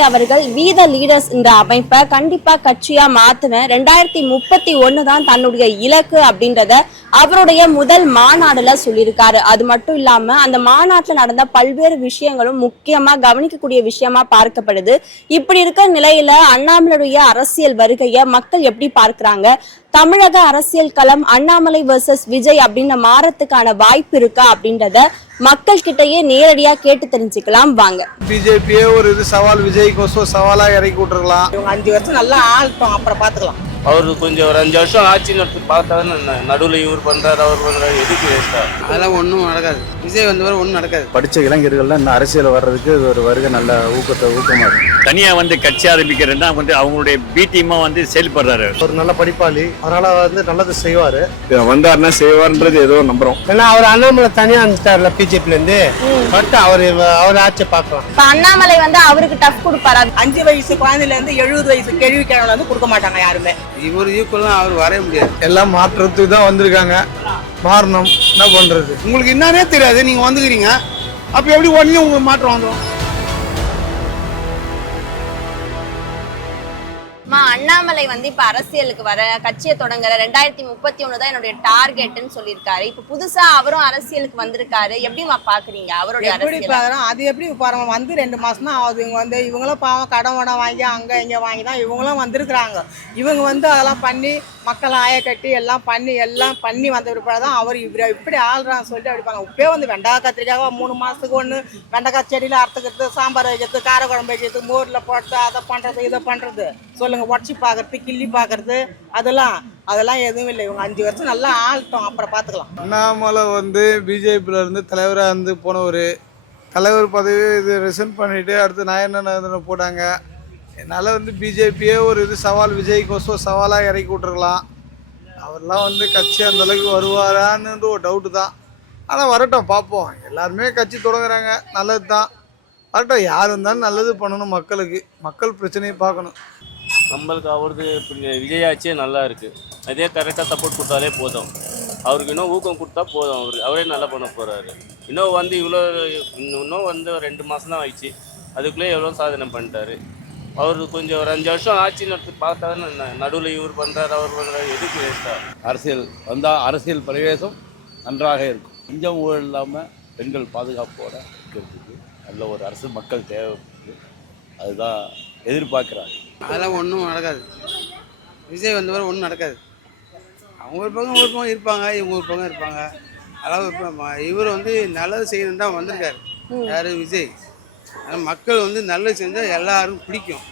விஜய் அவர்கள் வீத லீடர்ஸ் என்ற அமைப்பை கண்டிப்பா கட்சியா மாத்தின 2031 தான் தன்னுடைய இலக்கு அப்படின்றத அவருடைய முதல் மாநாடுல சொல்லியிருக்காரு. அது மட்டும் இல்லாம அந்த மாநாட்டுல நடந்த பல்வேறு விஷயங்களும் முக்கியமா கவனிக்கக்கூடிய விஷயமா பார்க்கப்படுது. இப்படி இருக்க நிலையில அண்ணாமலையுடைய அரசியல் வருகையை மக்கள் எப்படி பார்க்கிறாங்க? தமிழக அரசியல் களம் அண்ணாமலை வர்சஸ் விஜய் அப்படின்னு மாறத்துக்கான வாய்ப்பு இருக்கா அப்படின்றத மக்கள் கிட்டயே நேரடியா கேட்டு தெரிஞ்சுக்கலாம் வாங்க. பிஜேபியே ஒரு சவால், விஜய்க்கு சவாலா இறக்கி விட்டுருக்கலாம். இவங்க 5 வருஷம் நல்லா ஆள்ட்டோம், அப்புறம் பாத்துக்கலாம். அவரு கொஞ்சம் ஒரு 5 வருஷம் ஆட்சி நடத்தி பார்த்தாரு. நடுவில் இவர் பண்றாரு, அவர் பண்றாரு, எதுக்கு வேஸ்டா? அதெல்லாம் ஒன்றும் நடக்காது. விஜய் வந்தவரை ஒன்றும் நடக்காது. படிச்ச இளைஞர்கள்லாம் இந்த அரசியல் வர்றதுக்கு ஒரு வருகை நல்ல ஊக்கமா இருக்கு. தனியா கட்சி ஆரம்பிக்கிறேன்னா அவங்களுடைய பி டீமா செயல்படுறாரு. ஒரு நல்ல படிப்பாளி, அதனால நல்லது செய்வாரு. வந்தாருன்னா செய்வார்ன்றது ஏதோ நம்புறோம். ஏன்னா அவர் அண்ணாமலை தனியா இருந்துட்டார்ல பிஜேபில இருந்து, பட் அவர் ஆட்சி பார்க்கலாம். அண்ணாமலை அவருக்கு டஃப் கொடுப்பாரு. 5 வயசு குழந்தையில இருந்து 70 வயசு கேள்வி கேள்வி கொடுக்க மாட்டாங்க யாருமே. இவர் ஈக்குவலாம் அவர் வரைய முடியாது. எல்லாம் மாற்றத்துக்கு தான் வந்திருக்காங்க. மாறணும், என்ன பண்றது? உங்களுக்கு என்னன்னே தெரியாது, நீங்க வந்துக்கிறீங்க. அப்ப எப்படி உடனே உங்களுக்கு மாற்றம் வந்துடும்? அண்ணாமலை இப்ப அரசியலுக்கு வர கட்சியை தொடங்குற 2031 தான் என்னுடைய டார்கெட்னு சொல்லியிருக்காரு. இப்ப புதுசா அவரும் அரசியலுக்கு வந்திருக்காரு. எப்படிமா பாக்குறீங்க அவருடைய அரசியல்? அது எப்படி பாருங்க, வந்து 2 மாசம் தான் ஆகுது. இவங்க இவங்களும் பாவம் கடன் வாங்கி அங்க இங்க வாங்கி தான் இவங்களும் வந்திருக்கிறாங்க. இவங்க அதெல்லாம் பண்ணி மக்களை ஆய கட்டி எல்லாம் பண்ணி வந்த பிற்பாடு தான் அவர் இப்படி ஆள்றான்னு சொல்லிட்டு அடிப்பாங்க. இப்பயே வெண்டைக்காய் கத்திரிக்காக 3 மாசத்துக்கு ஒண்ணு வெண்டைக்காய் செடியில அறுத்துக்கிறது, சாம்பார் வைக்கிறது, கார குழம்பு வைக்கிறது, மோர்ல போட்டு அதை பண்றது இதை பண்றது சொல்லுங்க, உடச்சி பாக்குறது, கிள்ளி பாக்குறது, அதெல்லாம் எதுவும் இல்லை. இவங்க 5 வருஷம் நல்லா ஆள்ட்டோம், அப்புறம் பாத்துக்கலாம். அண்ணாமலை பிஜேபியில இருந்து தலைவரா போனவர். தலைவர் பதவி ரிசைன் பண்ணிட்டு அடுத்து நாயண்ணன் போட்டாங்க. என்னால் பிஜேபியே ஒரு சவால், விஜய்க்கு சவாலா இறக்கி விட்டுருக்கலாம். அவர்லாம் கட்சி அந்த அளவுக்கு வருவாரான்னு ஒரு டவுட்டு தான். ஆனால் வரட்டும், பார்ப்போம். எல்லாருமே கட்சி தொடங்குறாங்க, நல்லது தான். வரட்டும், யார் இருந்தாலும் நல்லது பண்ணணும். மக்கள் பிரச்சனையை பார்க்கணும். நம்மளுக்கு அவருக்கு விஜயாச்சியே நல்லா இருக்குது. அதே கரெக்டாக சப்போர்ட் கொடுத்தாலே போதும். அவருக்கு இன்னும் ஊக்கம் கொடுத்தா போதும். அவரே நல்லா பண்ண போகிறாரு. இன்னும் இவ்வளோ இன்னும் 2 மாதம் தான் ஆயிடுச்சு. அதுக்குள்ளே எவ்வளோ சாதனை பண்ணிட்டாரு. அவருக்கு கொஞ்சம் ஒரு 5 வருஷம் ஆட்சி நடத்தி பார்த்தாரு. நடுவில் இவர் பண்ணுறாரு, அவர் பண்ணுறாரு, எதுக்கு வேஸ்டா? அரசியல் வந்தால் அரசியல் பிரவேசம் நன்றாக இருக்கும். கொஞ்சம் ஊழல் இல்லாமல் பெண்கள் பாதுகாப்போடு இருக்கிறதுக்கு நல்ல ஒரு அரசு மக்கள் தேவைப்படுது. அதுதான் எதிர்பார்க்குறாங்க. அதெல்லாம் ஒன்றும் நடக்காது. விஜய் வந்தவரை ஒன்றும் நடக்காது. அவங்க ஒரு பக்கம் இருப்பாங்க, இவங்க ஒரு பக்கம் இருப்பாங்க. அதாவது இவர் நல்லது செய்யணும் தான் வந்திருக்காரு. யார்? விஜய். ஆனால் மக்கள் நல்லது செஞ்சால் எல்லாரும் பிடிக்கும்.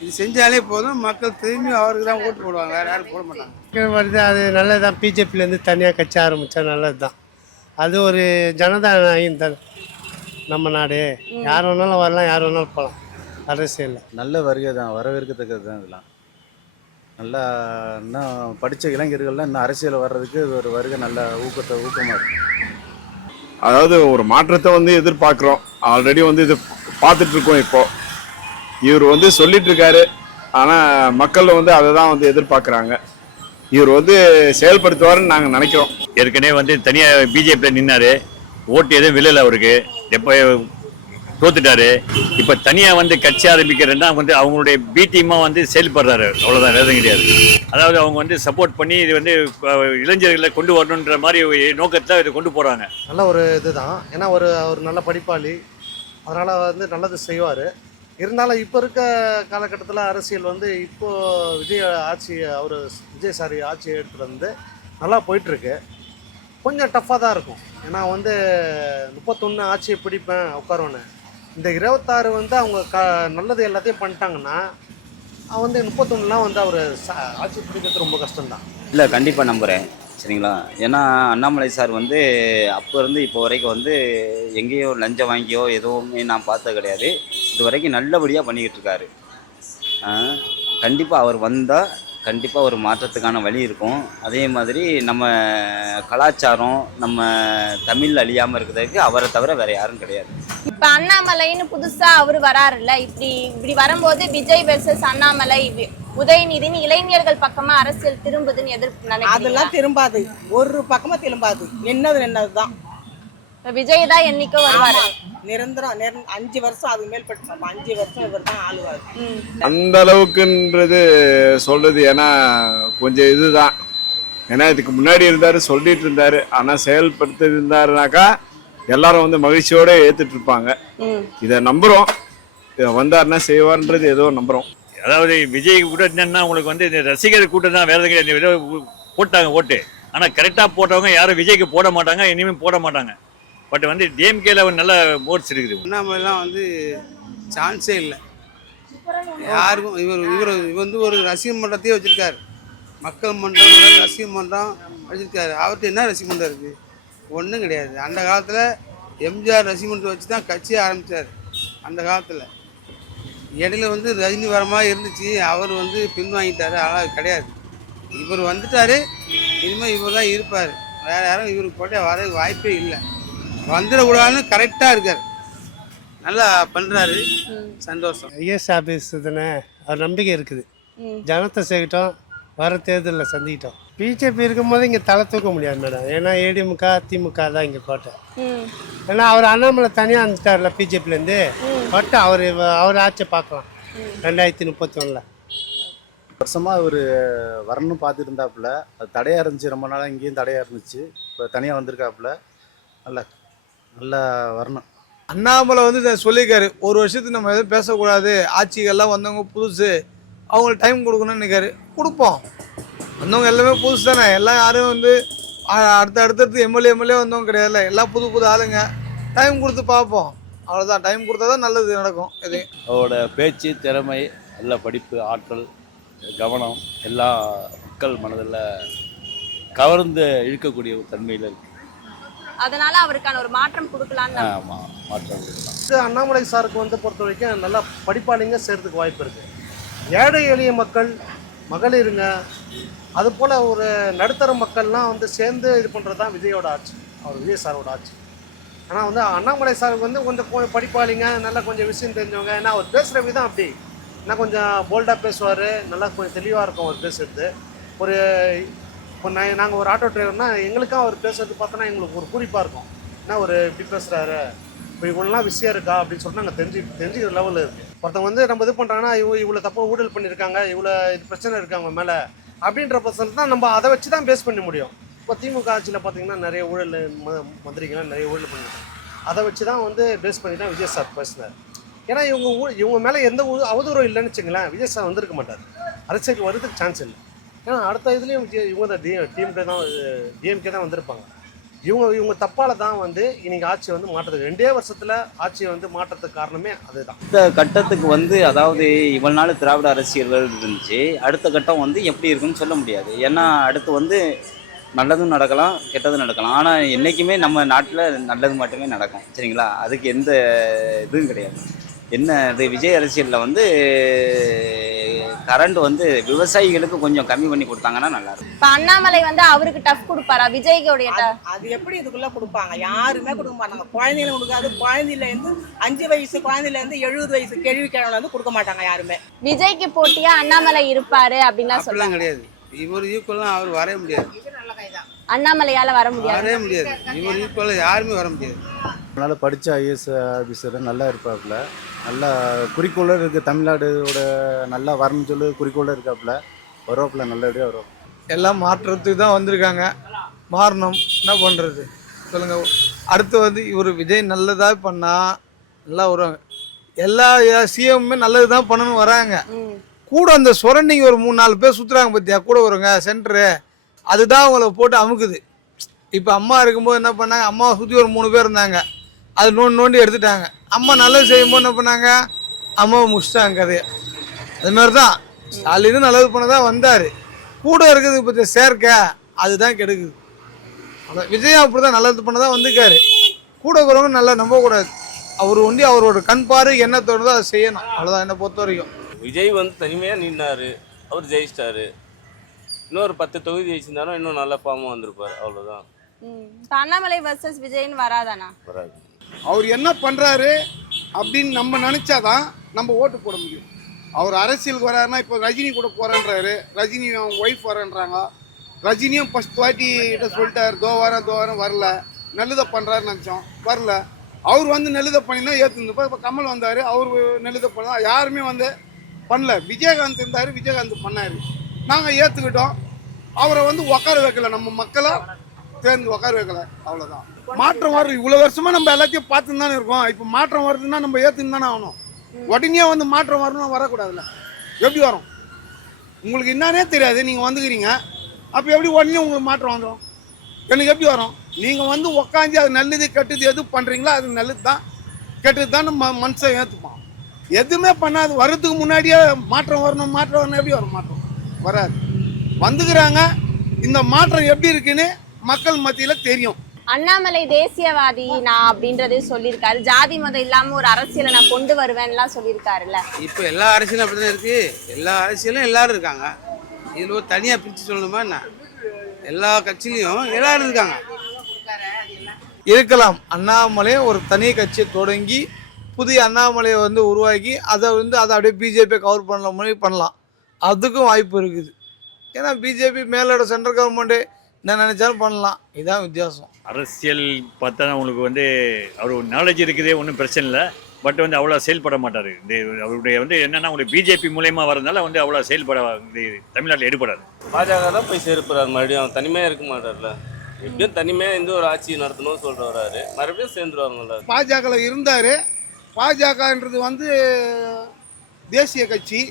இது செஞ்சாலே போதும், மக்கள் திரும்பி அவருக்கு தான் ஓட்டு போடுவாங்க, வேறு யாரும் போட மாட்டாங்க. அது நல்லது தான். பிஜேபியிலேருந்து தனியாக கட்சி ஆரம்பித்தா நல்லது தான். அது ஒரு ஜனதாயின் நம்ம நாடு. யார் வேணாலும் வரலாம், யார் வேணாலும் போகலாம். அரசியலில் நல்ல வருகை தான், வரவேற்கத்தக்கது தான். இதெல்லாம் நல்லா இன்னும் படித்த இளைஞர்கள்லாம் இன்னும் அரசியல் வர்றதுக்கு ஒரு வருகை நல்ல ஊக்கமாக இருக்கு. அதாவது ஒரு மாற்றத்தை எதிர்பார்க்குறோம். ஆல்ரெடி இது பார்த்துட்டு இருக்கோம். இப்போ இவர் சொல்லிட்டு இருக்காரு, ஆனால் மக்கள் அதை தான் எதிர்பார்க்குறாங்க. இவர் செயல்படுத்துவாருன்னு நாங்கள் நினைக்கிறோம். ஏற்கனவே தனியாக பிஜேபியில் நின்னாரு, ஓட்டு எதுவும் விழல அவருக்கு, எப்போ தோத்துட்டாரு. இப்போ தனியாக கட்சி ஆரம்பிக்கிறேன்னா அவங்களுடைய பி டீமா செயல்படுறாரு. அவ்வளோதான், வேதம் கிடையாது. அதாவது அவங்க சப்போர்ட் பண்ணி இது இளைஞர்களை கொண்டு வரணுன்ற மாதிரி நோக்கத்தில் இதை கொண்டு போகிறாங்க. நல்ல ஒரு இதுதான். ஏன்னா ஒரு நல்ல படிப்பாளி, அதனால் நல்லது செய்வார். இருந்தாலும் இப்போ இருக்க காலகட்டத்தில் அரசியல் இப்போது விஜய் சாரி ஆட்சி எடுத்துகிட்டு நல்லா போயிட்டுருக்கு. கொஞ்சம் டஃப்பாக தான் இருக்கும். ஏன்னா 31 ஆட்சியை பிடிப்பேன் உட்காருவேன்னு. இந்த 26 அவங்க நல்லது எல்லாத்தையும் பண்ணிட்டாங்கன்னா 31லாம் அவர் ஆட்சி பிடிக்கிறது ரொம்ப கஷ்டம்தான். இல்லை, கண்டிப்பாக நம்புகிறேன். சரிங்களா? ஏன்னா அண்ணாமலை சார் அப்போ இருந்து இப்போ வரைக்கும் எங்கேயோ லஞ்சம் வாங்கியோ எதுவுமே நான் பார்த்தது கிடையாது. இது வரைக்கும் நல்லபடியாக பண்ணிக்கிட்டு இருக்காரு. கண்டிப்பாக அவர் வந்தால் கண்டிப்பாக ஒரு மாற்றத்துக்கான வழி இருக்கும். அதே மாதிரி நம்ம கலாச்சாரம், நம்ம தமிழ் அழியாமல் இருக்கிறதுக்கு அவரை தவிர வேறு யாரும் கிடையாது. இப்போ அண்ணாமலைன்னு புதுசா அவர் வராருல்ல, இப்படி வரும்போது விஜய் வெர்சஸ் அண்ணாமலை, உதயநிதினு இளைஞர்கள் பக்கமா அரசியல் திரும்புதுன்னு எதிர்ப்பு. அதெல்லாம் திரும்பாது, ஒரு பக்கமா திரும்பாது. என்னதுதான் விஜய் தான் என்னைக்கோ வருவாரு. நிரந்தரம் 5 வருஷம் அதுக்கு மேல் பட்டு 5 வருஷம் இவர் தான் ஆளுவார். அந்த அளவுக்குன்றது சொல்றது ஏன்னா கொஞ்சம் இதுதான். ஏன்னா இதுக்கு முன்னாடி இருந்தாரு, சொல்லிட்டு இருந்தாரு, ஆனா செயல்படுத்தி இருந்தாருனாக்கா எல்லாரும் வந்து மகிழ்ச்சியோட ஏத்துட்டு இருப்பாங்க. இதை நம்புறோம், இதை வந்தாருன்னா செய்வார்ன்றது ஏதோ நம்புறோம். அதாவது விஜய் கூட என்னன்னா உங்களுக்கு வந்து இந்த ரசிகர் கூட்டம் தான் வேற எதுவும் போட்டாங்க ஓட்டு. ஆனால் கரெக்டாக போட்டவங்க யாரும் விஜய்க்கு போட மாட்டாங்க, இனிமேல் போட மாட்டாங்க. பட் வந்து டிஎம்கேல ஒரு நல்ல ஓட்ஸ் இருக்குது. அண்ணாமலைலாம் வந்து சான்ஸே இல்லை யாருக்கும். இவர் வந்து ஒரு ரசிகர் மன்றத்தையே வச்சுருக்காரு. மக்கள் மன்றம், ரசிகர் மன்றம் வச்சுருக்காரு. அவர்கிட்ட என்ன ரசிகர் மன்றம் இருக்குது? ஒன்றும் கிடையாது. அந்த காலத்தில் எம்ஜிஆர் ரசிகர் மன்றத்தை வச்சு தான் கட்சியை ஆரம்பித்தார். அந்த காலத்தில் இடையில வந்து ரஜினி வர மாதிரி இருந்துச்சு, அவர் வந்து பின்வாங்கிட்டார். ஆனால் கிடையாது, இவர் வந்துட்டார். இனிமேல் இவர் தான் இருப்பார். வேறு யாரும் இவருக்கு போட்ட வர வாய்ப்பே இல்லை. வந்துடக்கூடாதுன்னு கரெக்டாக இருக்கார். நல்லா பண்ணுறாரு, சந்தோஷம். ஐஎஸ் ஆஃபீஸ் தானே, அவர் நம்பிக்கை இருக்குது. ஜனத்தை சேர்க்கிட்டோம், வர தேர்தலில் சந்திக்கிட்டோம். பிஜேபி இருக்கும்போது இங்கே தலை தூக்க முடியாது மேடம். ஏன்னா ஏடிஎம்கா திமுக தான் இங்கே கோட்டை. ஏன்னா அவர் அண்ணாமலை தனியாக இருந்துட்டார்ல பிஜேபிலேருந்து, பட்டு அவர் ஆட்சியை பார்க்கலாம் 2031. வருஷமாக ஒரு வரணும் பார்த்துட்டு இருந்தாப்புல. அது தடையாக இருந்துச்சு, ரொம்ப நாளாக இங்கேயும் தடையாக இருந்துச்சு. இப்போ தனியாக வந்திருக்காப்புல. நல்லா வரணும். அண்ணாமலை வந்து சொல்லியிருக்காரு, ஒரு வருஷத்துக்கு நம்ம எதுவும் பேசக்கூடாது, ஆட்சிகள்லாம் வந்தவங்க புதுசு, அவங்களுக்கு டைம் கொடுக்கணும்னு நினைக்காரு. கொடுப்போம். வந்தவங்க எல்லாமே புதுசு தானே. எல்லாம் யாரும் வந்து அடுத்தடுத்து எம்எல்ஏ வந்தவங்க கிடையாதுல்ல. எல்லாம் புது ஆளுங்க. டைம் கொடுத்து பார்ப்போம், அவ்வளோதான். டைம் கொடுத்தா தான் நல்லது நடக்கும். இது அவரோட பேச்சு திறமை, நல்ல படிப்பு, ஆற்றல், கவனம் எல்லாம் மக்கள் மனதில் கவர்ந்து இழுக்கக்கூடிய ஒரு தன்மையில் இருக்கு. அதனால அவருக்கான ஒரு மாற்றம் கொடுக்கலான்னு. ஆமாம், மாற்றம் கொடுக்கலாம். அண்ணாமலை சாருக்கு வந்து பொறுத்த வரைக்கும் நல்லா படிப்பாளிங்க சேர்றதுக்கு வாய்ப்பு இருக்குது. ஏழை எளிய மக்கள், மகளிருங்க, அதுபோல் ஒரு நடுத்தர மக்கள்லாம் வந்து சேர்ந்து இது பண்ணுறது தான் விஜயோட ஆட்சி, அவர் விஜய் சாரோட ஆட்சி. ஆனால் வந்து அண்ணாமலை சாருக்கு வந்து கொஞ்சம் படிப்பாளிங்க, நல்லா கொஞ்சம் விஷயம் தெரிஞ்சவங்க. ஏன்னா அவர் பேசுகிற விதம் அப்படி, ஏன்னா கொஞ்சம் போல்டாக பேசுவார், நல்லா கொஞ்சம் தெளிவாக இருக்கும் அவர் பேசுறது. இப்போ நாங்கள் ஒரு ஆட்டோ டிரைவர்னா எங்களுக்கும் அவர் பேசுறது பார்த்தோன்னா எங்களுக்கு ஒரு குறிப்பாக இருக்கும். ஏன்னா ஒரு இப்படி பேசுகிறாரு, இப்போ இவ்வளோலாம் விஷயம் இருக்கா அப்படின்னு சொல்லிட்டு நாங்கள் தெரிஞ்சுக்கிற லெவலில் இருக்குது. ஒருத்தவங்க வந்து நம்ம இது பண்ணுறாங்கன்னா இவ்வளோ தப்பாக ஊழல் பண்ணியிருக்காங்க, இவ்வளோ இது பிரச்சனை இருக்காங்க மேலே அப்படின்ற பர்சன் தான் நம்ம அதை வச்சு தான் பேஸ் பண்ண முடியும். இப்போ திமுக ஆட்சியில் பார்த்தீங்கன்னா நிறைய ஊழல் மந்திரிகள்லாம் நிறைய ஊழல் பண்ணியிருக்காங்க. அதை வச்சு தான் வந்து பேஸ் பண்ணி தான் விஜய் சார் பேசினார். ஏன்னா இவங்க மேலே எந்த அவதூறும் இல்லைன்னு வச்சுங்களேன், விஜய் சார் வந்திருக்க மாட்டார், அரசியலுக்கு வர்றதுக்கு சான்ஸ் இல்லை. ஏன்னா அடுத்த இதுலேயும் இவங்க தான் டிஎம்கே தான் வந்திருப்பாங்க. இவங்க தப்பால் தான் வந்து இன்னைக்கு ஆட்சி வந்து மாற்றத்துக்கு 2 வருஷத்தில் ஆட்சியை வந்து மாற்றத்துக்கு காரணமே அதுதான். இந்த கட்டத்துக்கு வந்து அதாவது இவ்வளவு நாள் திராவிட அரசியல்கள் இருந்துச்சு, அடுத்த கட்டம் வந்து எப்படி இருக்குன்னு சொல்ல முடியாது. ஏன்னா அடுத்து வந்து நல்லதும் நடக்கலாம், கெட்டதும் நடக்கலாம். ஆனால் என்றைக்குமே நம்ம நாட்டில் நல்லது மட்டுமே நடக்கும், சரிங்களா? அதுக்கு எந்த இதுவும் கிடையாது. என்ன இது விஜய் அரசியலில் வந்து கரண்ட் வந்து விவசாயிகளுக்கு கொஞ்சம் கம்மி பண்ணி கொடுத்தாங்கன்னா நல்லா இருக்கும். இப்ப அண்ணாமலை வந்து அவருக்கு டஃப் கொடுப்பாரா விஜய்க்கு? அது எப்படி இதுக்குள்ள கொடுப்பாங்க? யாருமே கொடுக்க மாட்டாங்க. குழந்தைகளும் கொடுக்காது. குழந்தையில இருந்து 5 வயசு குழந்தையில இருந்து 70 வயசு கேள்வி கிழவன் வந்து கொடுக்க மாட்டாங்க யாருமே. விஜய்க்கு போட்டியா அண்ணாமலை இருப்பாரு அப்படின்லாம் சொல்லலாம் கிடையாது. இவர் ஈக்குவலாம் அவர் வரவே முடியாது. அண்ணாமலையால வர முடியாது, வரவே முடியாது. இவர் ஈக்குவலாக யாருமே வர முடியாது. அதனால் படித்த ஐஏஎஸ் ஆஃபீஸர் நல்லா இருப்பாப்புல. நல்லா குறிக்கோளர் இருக்குது. தமிழ்நாடோட நல்லா வரணும்னு சொல்லி குறிக்கோளர் இருக்காப்புல. வருவாப்புல, நல்லபடியாக வரும். எல்லாம் மாற்றத்துக்கு தான் வந்திருக்காங்க. மாறணும், என்ன பண்ணுறது சொல்லுங்கள். அடுத்து வந்து இவர் விஜய் நல்லதாக பண்ணால் நல்லா வருவாங்க. எல்லா சிஎம்மே நல்லது தான் பண்ணணும் வராங்க. கூட அந்த சுரண்டிங்க ஒரு 3-4 பேர் சுற்றுறாங்க பார்த்தியா, கூட வருங்க சென்டரு, அதுதான் அவங்கள போட்டு அமுக்குது. இப்போ அம்மா இருக்கும்போது என்ன பண்ணாங்க, அம்மாவை சுற்றி ஒரு 3 பேர் இருந்தாங்க, அது நோண்டி எடுத்துட்டாங்க. அம்மா நல்லது செய்யும்போது என்ன பண்ணாங்க, அம்மாவை முடிச்சிட்டாங்க கதையை. அதுமாதிரி தான் ஸ்டாலினும் நல்லது பண்ண தான் வந்தார். கூட இருக்குது இப்போ சேர்க்க, அதுதான் கெடுக்குது. அதான் விஜயம் அப்படி தான் நல்லது பண்ண தான் வந்திருக்காரு. கூட இருக்கிறவங்க நல்லா நம்பக்கூடாது. அவர் ஒண்டி அவரோட கண் பார்வை என்ன தோணுதோ அதை செய்யணும், அவ்வளோதான் என்னை பொறுத்த வரைக்கும். விஜய் வந்து தனிமையாக நின்னார், அவர் ஜெயிச்சிட்டாரு. இன்னொரு 10 தொகுதி ஜெயிச்சிருந்தாலும் இன்னும் நல்ல ஃபார்மாக வந்திருப்பார், அவ்வளோதான். அண்ணாமலை வர்சஸ் விஜய்னு வராதானா? வராது. அவர் என்ன பண்ணுறாரு அப்படின்னு நம்ம நினச்சாதான் நம்ம ஓட்டு போட முடியும். அவர் அரசியலுக்கு வராருன்னா இப்போ ரஜினி கூட போகிறேன்றாரு, ரஜினி அவங்க ஒய்ஃப் வரேன்றாங்க. ரஜினியும் ஃபஸ்ட் வாட்டி கிட்ட சொல்லிட்டார், தோ வரேன் வரல, நல்லதை பண்ணுறாருன்னு நினச்சோம், வரல. அவர் வந்து நெல்லுத பண்ணி தான் ஏற்றுருந்தப்போ இப்போ கமல் வந்தார், அவர் நெல்லுத பண்ணி தான் யாருமே வந்து பண்ணல. விஜயகாந்த் இருந்தார், விஜயகாந்த் பண்ணார், நாங்கள் ஏற்றுக்கிட்டோம். அவரை வந்து உட்கார வைக்கல, நம்ம மக்களை தேர்ந்து உட்கார வைக்கல, அவ்வளோதான். மாற்றம் வரும். இவ்வளோ வருஷமாக நம்ம எல்லாத்தையும் பார்த்துன்னு தானே இருக்கோம். இப்போ மாற்றம் வருதுன்னா நம்ம ஏற்றுன்னு தானே ஆகணும். உடனே வந்து மாற்றம் வரணும் வரக்கூடாதுல்ல. எப்படி வரும்? உங்களுக்கு என்னன்னே தெரியாது, நீங்கள் வந்துக்கிறீங்க, அப்போ எப்படி உடனே உங்களுக்கு மாற்றம் வந்துடும்? எனக்கு எப்படி வரும்? நீங்கள் வந்து உக்காந்து அது நல்லது கெட்டது எது பண்ணுறீங்களோ அது நல்லது தான், கெட்டது தான் மனுஷன் ஏற்றுப்பான். எதுவுமே பண்ணாது. வர்றதுக்கு முன்னாடியே மாற்றம் வரணும் எப்படி வரும்? மாற்றம் வராது. வந்துக்கிறாங்க. இந்த மாற்றம் எப்படி இருக்குன்னு மக்கள் மத்தியில் தெரியும். அண்ணாமலை தேசியவாதி நான் அப்படின்றதே சொல்லியிருக்காரு. ஜாதி மதம் இல்லாம ஒரு அரசியலை நான் கொண்டு வருவேன்லாம் சொல்லியிருக்காருல்ல. இப்போ எல்லா அரசியலும் அப்படிதான் இருக்கு. எல்லா அரசியலும் எல்லாரும் இருக்காங்க. இதில் ஒரு தனியாக பிரித்து சொல்லணுமா என்ன? எல்லா கட்சியிலையும் எல்லாரும் இருக்காங்க. இருக்கலாம். அண்ணாமலை ஒரு தனி கட்சியை தொடங்கி புதிய அண்ணாமலையை வந்து உருவாக்கி அதை அப்படியே பிஜேபியை கவர் பண்ண மாதிரி பண்ணலாம். அதுக்கும் வாய்ப்பு இருக்குது. ஏன்னா பிஜேபி மேலோட சென்ட்ரல் கவர்மெண்ட்டு என்ன நினைச்சாலும் பண்ணலாம். இதுதான் வித்தியாசம். அரசியல் பார்த்தா உங்களுக்கு வந்து அவர் நாலேஜ் இருக்குது, ஒன்றும் பிரச்சனை இல்லை. பட் வந்து அவ்வளோ செயல்பட மாட்டார். இந்த அவருடைய வந்து என்னென்னா உங்களுக்கு பிஜேபி மூலயமா வரதுனால வந்து அவ்வளோ செயல்பட இந்த தமிழ்நாட்டில் எடுபடாது. பாஜக தான் போய் சேர்ப்புறாரு. மறுபடியும் அவன் தனிமையாக இருக்க மாட்டார்ல. எப்படியும் தனிமையாக இருந்து ஒரு ஆட்சி நடத்தணும்னு சொல்லிட்டு வராரு. மறுபடியும் சேர்ந்துருவாங்கல்ல. பாஜகவில் இருந்தார். பாஜகன்றது வந்து தேசிய கட்சி.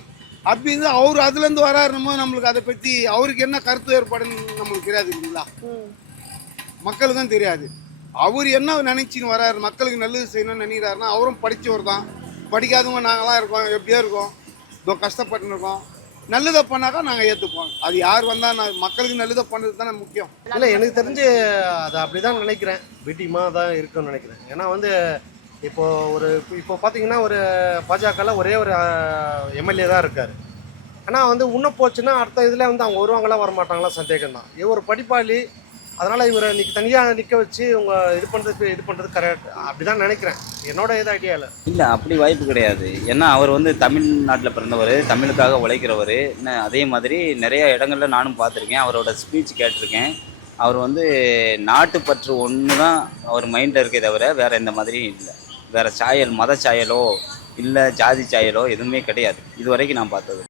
அப்படின்னு அவர் அதுலேருந்து வராருமோ நம்மளுக்கு அதை பற்றி அவருக்கு என்ன கருத்து ஏற்பாடுன்னு நம்மளுக்கு தெரியாது இல்லைங்களா? மக்களுக்கும் தெரியாது. அவர் என்ன நினைச்சின்னு வராரு, மக்களுக்கு நல்லது செய்யணும்னு நினைக்கிறாருன்னா அவரும் படித்தவர் தான். படிக்காதவங்க நாங்களாம் இருக்கோம், எப்படியோ இருக்கோம், இதோ கஷ்டப்பட்டுன்னு இருக்கோம். நல்லதை பண்ணாக்கா நாங்கள் ஏற்றுப்போம். அது யார் வந்தால் மக்களுக்கு நல்லதை பண்ணுறது தானே முக்கியம். இல்லை, எனக்கு தெரிஞ்சு அதை அப்படி தான் நினைக்கிறேன். பிடிமா தான் இருக்குன்னு நினைக்கிறேன். ஏன்னா வந்து இப்போ பார்த்தீங்கன்னா ஒரு பாஜகவில் ஒரே ஒரு எம்எல்ஏ தான் இருக்கார். ஆனால் வந்து இன்னும் போச்சுன்னா அடுத்த இதில் வந்து அவங்க வருவாங்களா வரமாட்டாங்களா சந்தேகம் தான். இவர் படிப்பாளி, அதனால் இவரை இன்னைக்கு தனியாக நிற்க வச்சு இவங்க இது பண்ணுறது கரெக்ட் அப்படி தான் நினைக்கிறேன். என்னோட இது ஐடியாவில் இல்லை, அப்படி வாய்ப்பு கிடையாது. ஏன்னா அவர் வந்து தமிழ்நாட்டில் பிறந்தவர், தமிழுக்காக உழைக்கிறவர். அதே மாதிரி நிறைய இடங்களில் நானும் பார்த்துருக்கேன், அவரோட ஸ்பீச் கேட்டிருக்கேன். அவர் வந்து நாட்டுப்பற்று ஒன்று தான் அவர் மைண்டில் இருக்கே தவிர வேறு எந்த மாதிரியும் இல்லை. வேறு சாயல், மத சாயலோ இல்லை ஜாதி சாயலோ எதுவுமே கிடையாது இது வரைக்கும் நான் பார்த்தது.